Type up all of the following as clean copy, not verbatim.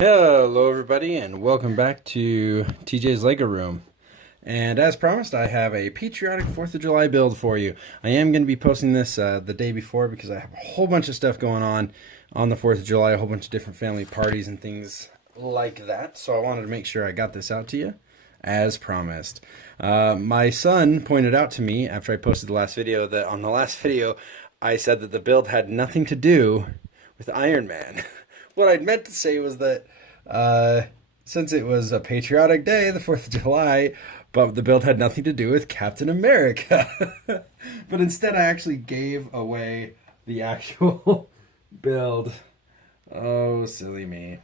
Hello everybody and welcome back to TJ's Lego Room. And as promised, I have a patriotic 4th of July build for you. I am going to be posting this the day before because I have a whole bunch of stuff going on the 4th of July, a whole bunch of different family parties and things like that. So I wanted to make sure I got this out to you as promised. My son pointed out to me after I posted the last video that on the last video I said that the build had nothing to do with Iron Man. What I'd meant to say was that since it was a patriotic day, the 4th of July, but the build had nothing to do with Captain America. But instead I actually gave away the actual build. Oh, silly me.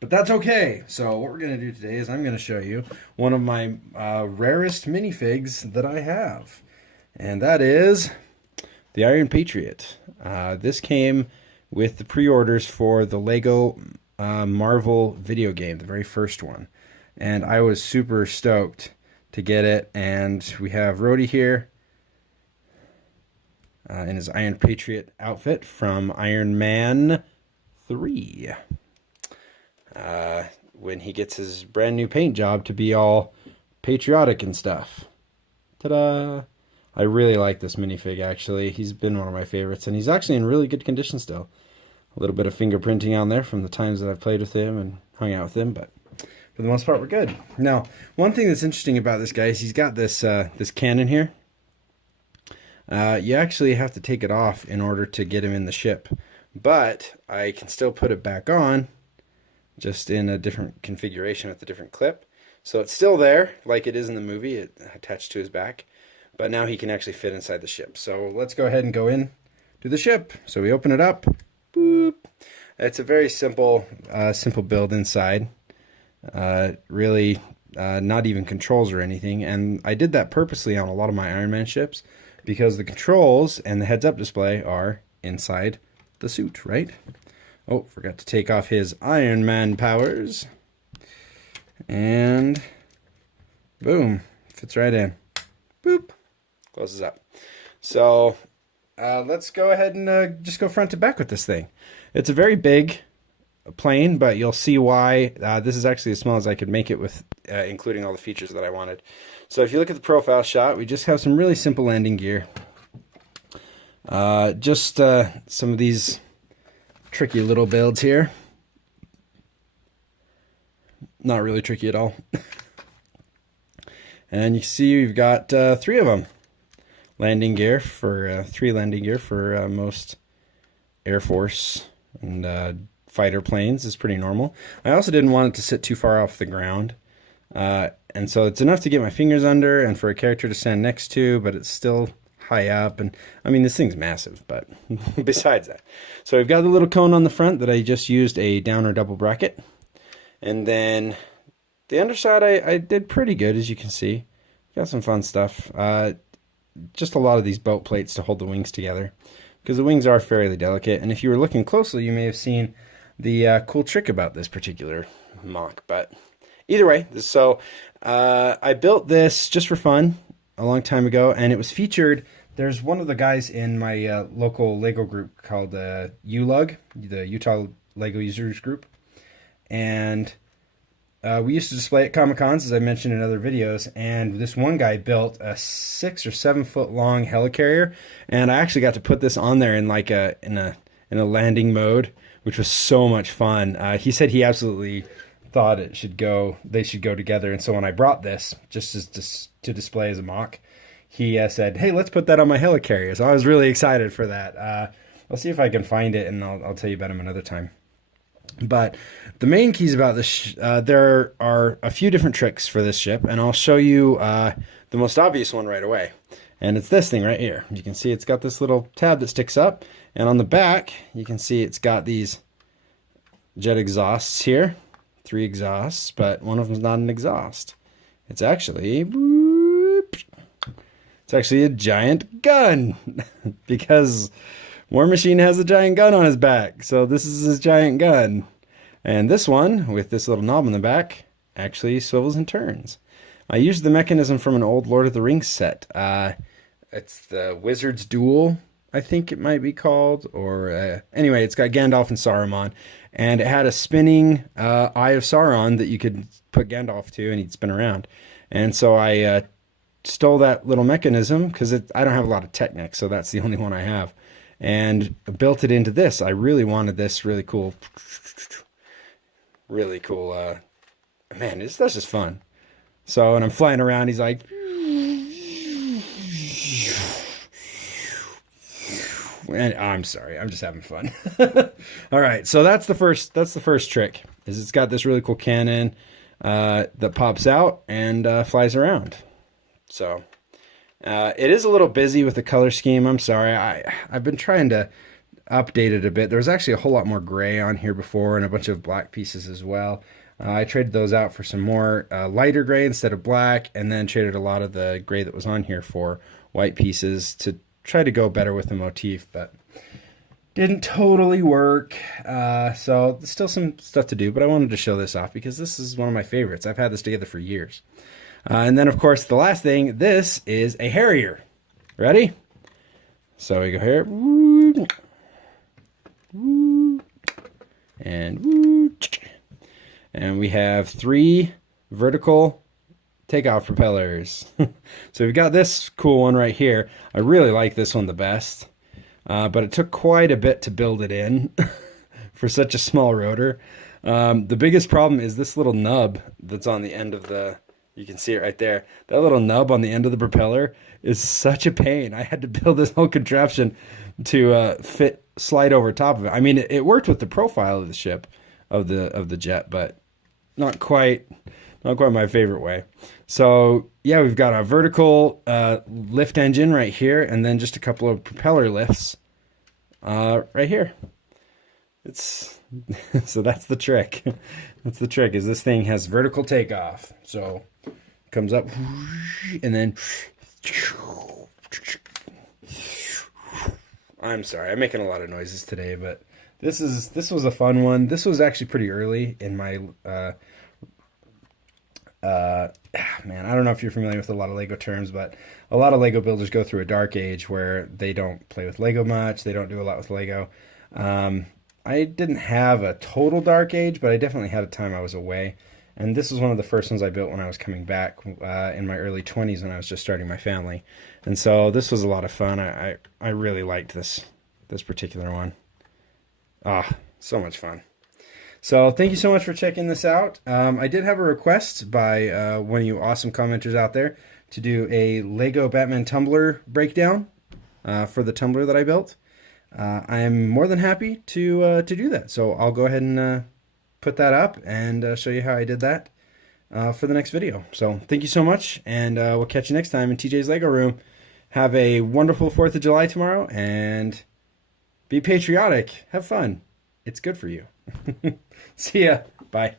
But that's okay. So what we're going to do today is I'm going to show you one of my rarest minifigs that I have. And that is the Iron Patriot. This came with the pre-orders for the Lego Marvel video game, the very first one. And I was super stoked to get it. And we have Rhodey here in his Iron Patriot outfit from Iron Man 3. When he gets his brand new paint job to be all patriotic and stuff. Ta-da! I really like this minifig, actually. He's been one of my favorites, and he's actually in really good condition still. A little bit of fingerprinting on there from the times that I've played with him and hung out with him, but for the most part, we're good. Now, one thing that's interesting about this guy is he's got this this cannon here. You actually have to take it off in order to get him in the ship, but I can still put it back on, just in a different configuration with a different clip. So it's still there, like it is in the movie, it attached to his back, but now he can actually fit inside the ship. So let's go ahead and go in to the ship. So we open it up. Boop. It's a very simple build inside. Really, not even controls or anything. And I did that purposely on a lot of my Iron Man ships because the controls and the heads-up display are inside the suit, right? Oh, forgot to take off his Iron Man powers. And boom, fits right in. Boop, closes up. So let's go ahead and just go front to back with this thing. It's a very big plane, but you'll see why. This is actually as small as I could make it with including all the features that I wanted. So if you look at the profile shot, we just have some really simple landing gear. Just some of these tricky little builds here. Not really tricky at all. And you see we've got 3 of them. Landing gear for 3 landing gear for most Air Force and fighter planes is pretty normal. I also didn't want it to sit too far off the ground. And so it's enough to get my fingers under and for a character to stand next to, but it's still high up. And I mean, this thing's massive, but besides that. So we've got the little cone on the front that I just used a down or double bracket. And then the underside I did pretty good, as you can see. Got some fun stuff. Just a lot of these boat plates to hold the wings together because the wings are fairly delicate. And if you were looking closely, you may have seen the cool trick about this particular mock. But either way, so I built this just for fun a long time ago, and it was featured. There's one of the guys in my local Lego group called ULUG, the Utah Lego Users Group. And we used to display at Comic-Cons, as I mentioned in other videos, and this one guy built a 6 or 7 foot long helicarrier, and I actually got to put this on there in like a landing mode, which was so much fun. He said he absolutely thought they should go together, and so when I brought this just to display as a mock, he said, "Hey, let's put that on my helicarrier." So I was really excited for that. I'll see if I can find it, and I'll tell you about him another time. But the main keys about this, there are a few different tricks for this ship, and I'll show you the most obvious one right away. And it's this thing right here. You can see it's got this little tab that sticks up, and on the back, you can see it's got these jet exhausts here. 3 exhausts, but one of them's not an exhaust. It's actually a giant gun because War Machine has a giant gun on his back, so this is his giant gun. And this one, with this little knob in the back, actually swivels and turns. I used the mechanism from an old Lord of the Rings set. It's the Wizard's Duel I think it might be called. Or anyway, it's got Gandalf and Saruman, and it had a spinning Eye of Sauron that you could put Gandalf to, and he'd spin around. And so I stole that little mechanism because I don't have a lot of Technics, so that's the only one I have, and built it into this. I really wanted this really cool, man, that's just fun. So, and I'm flying around, he's like, and I'm sorry, I'm just having fun. All right, so that's the first trick, is it's got this really cool cannon that pops out and flies around. So it is a little busy with the color scheme. I'm sorry. I've been trying to update it a bit. There was actually a whole lot more gray on here before, and a bunch of black pieces as well. I traded those out for some more lighter gray instead of black, and then traded a lot of the gray that was on here for white pieces to try to go better with the motif, but didn't totally work. So there's still some stuff to do, but I wanted to show this off because this is one of my favorites. I've had this together for years. And then, of course, the last thing, this is a Harrier. Ready? So we go here. And we have 3 vertical takeoff propellers. So we've got this cool one right here. I really like this one the best. But it took quite a bit to build it in for such a small rotor. The biggest problem is this little nub that's on the end of the... You can see it right there. That little nub on the end of the propeller is such a pain. I had to build this whole contraption to slide over top of it. I mean, it worked with the profile of the ship, of the jet, but not quite my favorite way. So yeah, we've got a vertical lift engine right here, and then just a couple of propeller lifts right here. So that's the trick. That's the trick, is this thing has vertical takeoff. So it comes up and then I'm sorry, I'm making a lot of noises today, but this was a fun one. This was actually pretty early in my man, I don't know if you're familiar with a lot of Lego terms, but a lot of Lego builders go through a dark age where they don't play with Lego much. They don't do a lot with Lego. I didn't have a total dark age, but I definitely had a time I was away. And this was one of the first ones I built when I was coming back in my early 20s when I was just starting my family. And so this was a lot of fun. I really liked this particular one. So much fun. So thank you so much for checking this out. I did have a request by one of you awesome commenters out there to do a Lego Batman tumbler breakdown for the tumbler that I built. I am more than happy to do that. So I'll go ahead and put that up and show you how I did that for the next video. So thank you so much, and we'll catch you next time in TJ's Lego Room. Have a wonderful 4th of July tomorrow, and be patriotic. Have fun. It's good for you. See ya. Bye.